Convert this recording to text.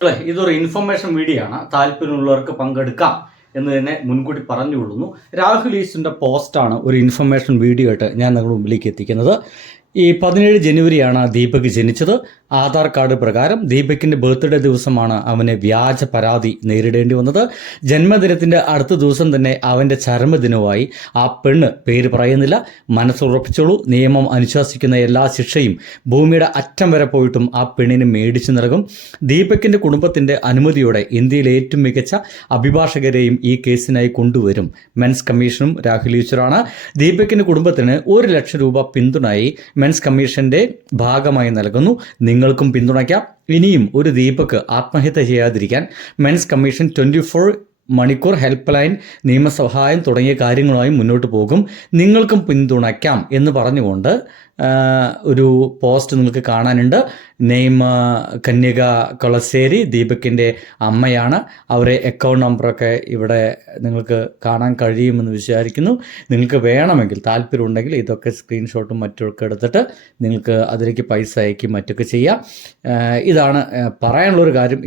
ഇതൊരു information video ആണ്. താല്പര്യമുള്ളവർക്ക് പങ്കെടുക്കാം എന്ന് തന്നെ മുൻകൂട്ടി പറഞ്ഞുകൊള്ളുന്നു. രാഹുൽ ഈശ്വറിൻ്റെ പോസ്റ്റാണ് ഒരു ഇൻഫർമേഷൻ വീഡിയോ ആയിട്ട് ഞാൻ നിങ്ങളുടെ മുമ്പിലേക്ക് എത്തിക്കുന്നത്. ഈ 17 ജനുവരിയാണ് ദീപക് ജനിച്ചത്. ആധാർ കാർഡ് പ്രകാരം ദീപകിൻ്റെ ബർത്ത്ഡേ ദിവസമാണ് അവന് വ്യാജ പരാതി നേരിടേണ്ടി വന്നത്. ജന്മദിനത്തിൻ്റെ അടുത്ത ദിവസം തന്നെ അവൻ്റെ ചരമദിനവുമായി. ആ പെണ്ണ് പേര് പറയുന്നില്ല, മനസ്സുറപ്പിച്ചോളൂ, നിയമം അനുശാസിക്കുന്ന എല്ലാ ശിക്ഷയും ഭൂമിയുടെ അറ്റം വരെ പോയിട്ടും ആ പെണ്ണിനെ മേടിച്ചു നൽകും. ദീപകിൻ്റെ കുടുംബത്തിൻ്റെ അനുമതിയോടെ ഇന്ത്യയിലെ ഏറ്റവും മികച്ച അഭിഭാഷകരെയും ഈ കേസിനായി കൊണ്ടുവരും. മെൻസ് കമ്മീഷനും രാഹുൽ ഈശ്വറാണ്. ദീപകിൻ്റെ കുടുംബത്തിന് 1 ലക്ഷം രൂപ പിന്തുണയായി മെൻസ് കമ്മീഷന്റെ ഭാഗമായി നൽകുന്നു. നിങ്ങൾക്കും പിന്തുണയ്ക്കാം. ഇനിയും ഒരു ദീപക് ആത്മഹത്യ ചെയ്യാതിരിക്കാൻ മെൻസ് കമ്മീഷൻ 24 മണിക്കൂർ ഹെൽപ്പ് ലൈൻ, നിയമസഹായം തുടങ്ങിയ കാര്യങ്ങളുമായി മുന്നോട്ട് പോകും. നിങ്ങൾക്കും പിന്തുണയ്ക്കാം എന്ന് പറഞ്ഞുകൊണ്ട് ഒരു പോസ്റ്റ് നിങ്ങൾക്ക് കാണാനുണ്ട്. നെയിം കന്യക കൊളശ്ശേരി, ദീപകിൻ്റെ അമ്മയാണ്. അവരെ അക്കൗണ്ട് നമ്പറൊക്കെ ഇവിടെ നിങ്ങൾക്ക് കാണാൻ കഴിയുമെന്ന് വിചാരിക്കുന്നു. നിങ്ങൾക്ക് വേണമെങ്കിൽ താല്പര്യമുണ്ടെങ്കിൽ ഇതൊക്കെ സ്ക്രീൻഷോട്ടും മറ്റുമൊക്കെ എടുത്തിട്ട് നിങ്ങൾക്ക് അതിലേക്ക് പൈസ അയക്കും മറ്റൊക്കെ ചെയ്യാം. ഇതാണ് പറയാനുള്ളൊരു കാര്യം.